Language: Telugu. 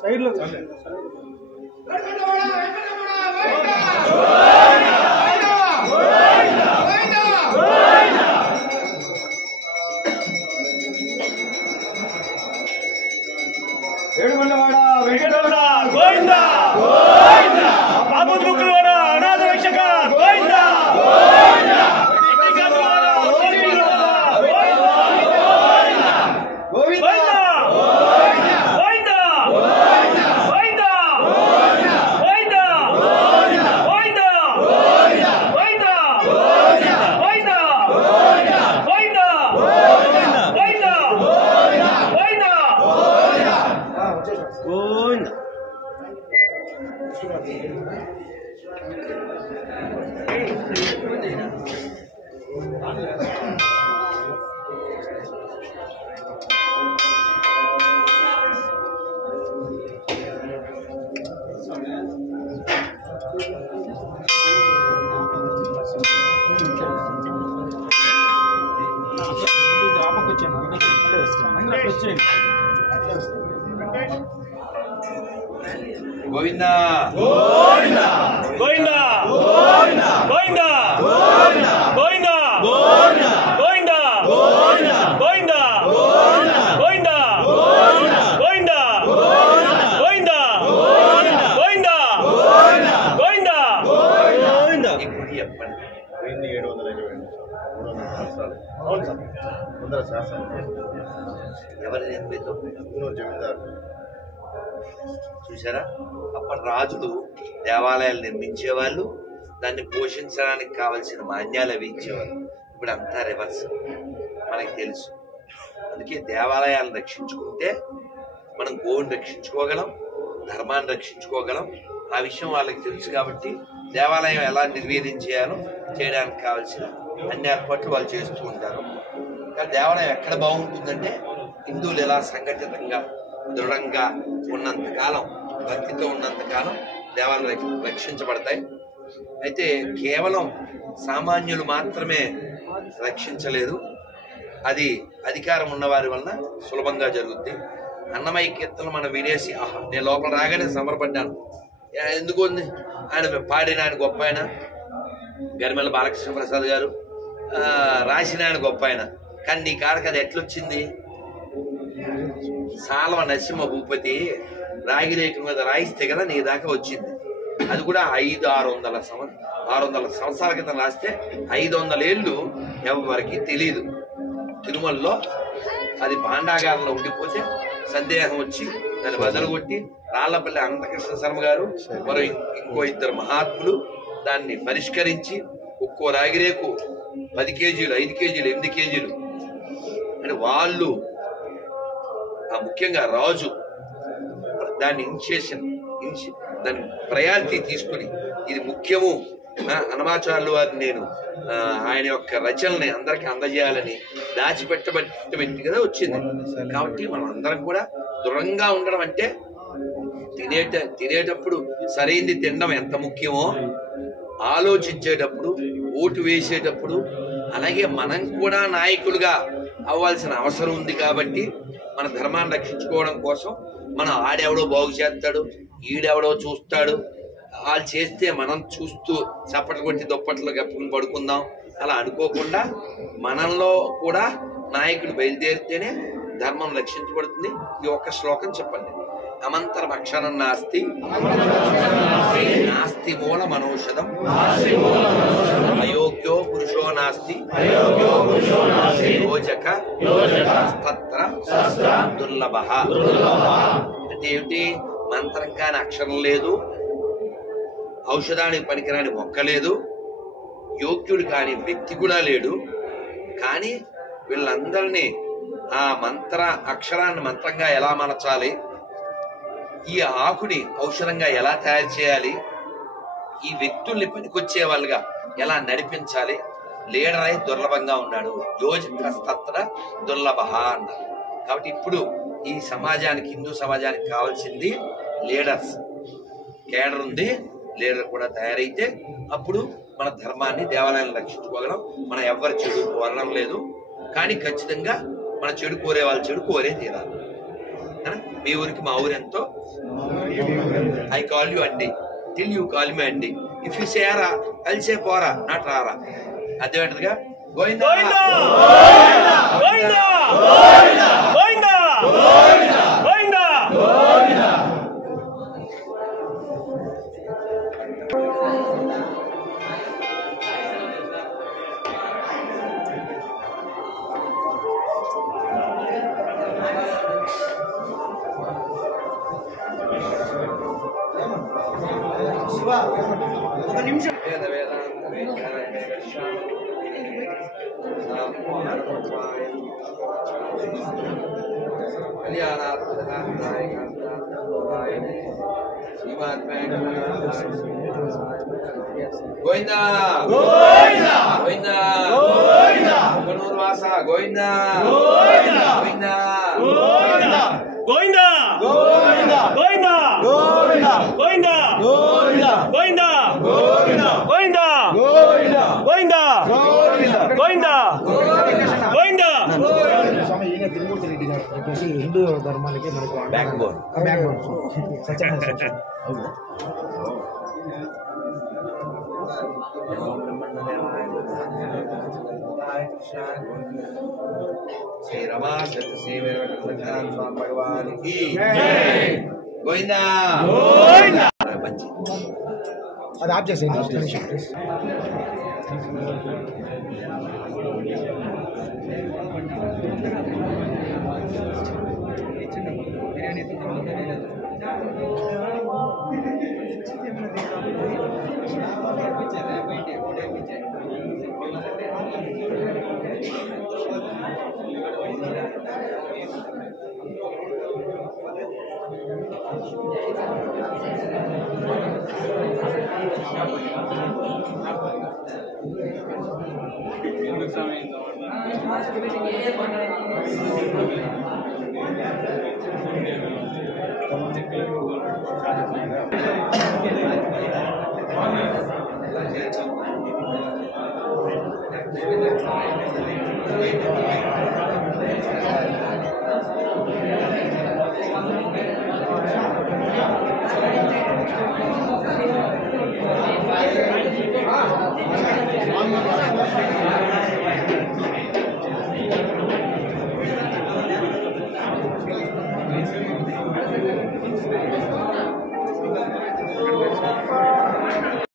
సైడ్ లో ఏడుగొండవాడ వెంకటరమణ గోవిందా గోవిందా ఆపద్ముక్కులవాడ అనాథ రక్షక గోవిందా గోవిందా గోవిందా గోవిందా గోవిందా గోవిందా గోవిందా గోవిందా గోవిందా గోవిందా గోవిందా గోవిందా గోవిందా గోవిందా గోవిందా గోవిందా గోవిందా గోవిందా ఇప్పుడు చెప్పండి 1723 శాసనం ఎవరి నిర్మితం జమీందారు చూసారా? అప్పటి రాజులు దేవాలయాలు నిర్మించేవాళ్ళు, దాన్ని పోషించడానికి కావలసిన మాన్యాలు అవి ఇచ్చేవాళ్ళు. ఇప్పుడు అంతా రివర్స్ మనకి తెలుసు. అందుకే దేవాలయాలను రక్షించుకుంటే మనం గోవుని రక్షించుకోగలం, ధర్మాన్ని రక్షించుకోగలం. ఆ విషయం వాళ్ళకి తెలుసు కాబట్టి దేవాలయం ఎలా నిర్వీర్యం చేయాలో చేయడానికి కావాల్సిన అన్ని ఏర్పాట్లు వాళ్ళు చేస్తూ ఉంటారు. కానీ దేవాలయం ఎక్కడ బాగుంటుందంటే హిందువులు ఎలా సంఘటితంగా దృఢంగా ఉన్నంతకాలం, భక్తితో ఉన్నంతకాలం దేవాలయాలు రక్షించబడతాయి. అయితే కేవలం సామాన్యులు మాత్రమే రక్షించలేదు, అది అధికారం ఉన్నవారి వలన సులభంగా జరుగుద్ది. అన్నమయ్య కీర్తనలు మనం వినేసి నేను లోపల రాగానే సంబరపడ్డాను. ఎందుకు ఉంది ఆయన పాడిన ఆయన గొప్ప ఆయన, గరిమెల్ల బాలకృష్ణ ప్రసాద్ గారు రాసిన ఆయన గొప్ప ఆయన. కానీ నీ కాడకి అది ఎట్లొచ్చింది? సాల్వ నరసింహ భూపతి రాగిరేఖ మీద రాయిస్తే కదా నీ దాకా వచ్చింది. అది కూడా 500-600 సంవత్సరాల క్రితం రాస్తే 500 ఏళ్ళు ఎవరికి తెలీదు. తిరుమలలో అది భాండాగారంలో ఉండిపోతే సందేహం వచ్చి దాన్ని బదలుగొట్టి రాళ్లపల్లి అనంతకృష్ణ శర్మ గారు మరో ఇంకో 2 మహాత్ములు దాన్ని పరిష్కరించి ఒక్కో రాగిరేకు 10 కేజీలు, 5 కేజీలు, 8 కేజీలు అంటే వాళ్ళు ముఖ్యంగా రాజు దాన్ని దాని ప్రయారిటీ తీసుకుని ఇది ముఖ్యము, హనుమాచార్యుల వారిని నేను ఆయన యొక్క రచనల్ని అందరికీ అందజేయాలని దాచిపెట్టబెట్టి కదా వచ్చింది. కాబట్టి మనం అందరం కూడా దృఢంగా ఉండడం అంటే తినేటప్పుడు సరైనది తినడం ఎంత ముఖ్యమో, ఆలోచించేటప్పుడు, ఓటు వేసేటప్పుడు, అలాగే మనం కూడా నాయకులుగా అవ్వాల్సిన అవసరం ఉంది. కాబట్టి మన ధర్మాన్ని రక్షించుకోవడం కోసం మనం ఆడెవడో బాగు చేస్తాడు, ఈడెవడో చూస్తాడు, వాళ్ళు చేస్తే మనం చూస్తూ చప్పట్లు కొట్టి దుప్పట్లు కప్పుకుని పడుకుందాం అలా అనుకోకుండా మనలో కూడా నాయకులు బయలుదేరితేనే ధర్మం రక్షించబడుతుంది. ఈ ఒక్క శ్లోకం చెప్పండి. అమంతరం అక్షరం నాస్తి నాస్తి మూల మనౌషధం అయోగ్యో పురుషో నాస్తి యోజక శస్త్ర దుర్లభ. అంటే ఏమిటి? మంత్రం కాని అక్షరం లేదు, ఔషధానికి పనికిరాని మొక్క లేదు, యోగ్యుడు కాని వ్యక్తి కూడా లేడు. కానీ వీళ్ళందరినీ ఆ అక్షరాన్ని మంత్రంగా ఎలా మలచాలి, ఈ ఆకుని ఔషధంగా ఎలా తయారు చేయాలి, ఈ వ్యక్తుల్ని పనికొచ్చే వాళ్ళుగా ఎలా నడిపించాలి, లీడర్ అయి దుర్లభంగా ఉన్నాడు. యోజకస్తత్ర దుర్లభ అన్నారు. కాబట్టి ఇప్పుడు ఈ సమాజానికి, హిందూ సమాజానికి కావాల్సింది లీడర్స్. కేడర్ ఉంది, లీడర్ కూడా తయారైతే అప్పుడు మన ధర్మాన్ని, దేవాలయాన్ని రక్షించుకోగలం. మనం ఎవ్వరి చెడు కోరడం లేదు. కానీ ఖచ్చితంగా మన చెడు కోరే వాళ్ళు చెడు కోరే తీరాలి. మీ ఊరికి మా ఊరు ఎంతో. ఐ కాల్ యూ అండి, టిల్ యూ కాల్ మీ అండి. ఇఫ్ యూ సేరా కలిసే పోరా, నాట్ రారా. అర్థమేంటదిగా? గోవిందా గోవిందా గోవిందా గోవిందా. ఒక నిమిషం. గోవిందా గోవిందా గోవిందా గోవిందా కొనూరు వాస గోవిందా గోవిందా గోవిందా గోవిందా గోవిందా గోవిందా గోవిందా గోవిందా గోవిందా గోవిందా గోవిందా గోవిందా గోవిందా గోవిందా గోవిందా. స్వామి ఈయన తిరుమూర్తి రెడ్డి గారు చెప్పేసి హిందూ ధర్మానికి మనకు బ్యాక్ బోన్. శ్రీ రమా శ్రీ భగవాన్ కి గోవిందా గోవిందా. అది ఆప్ చేసేయండి.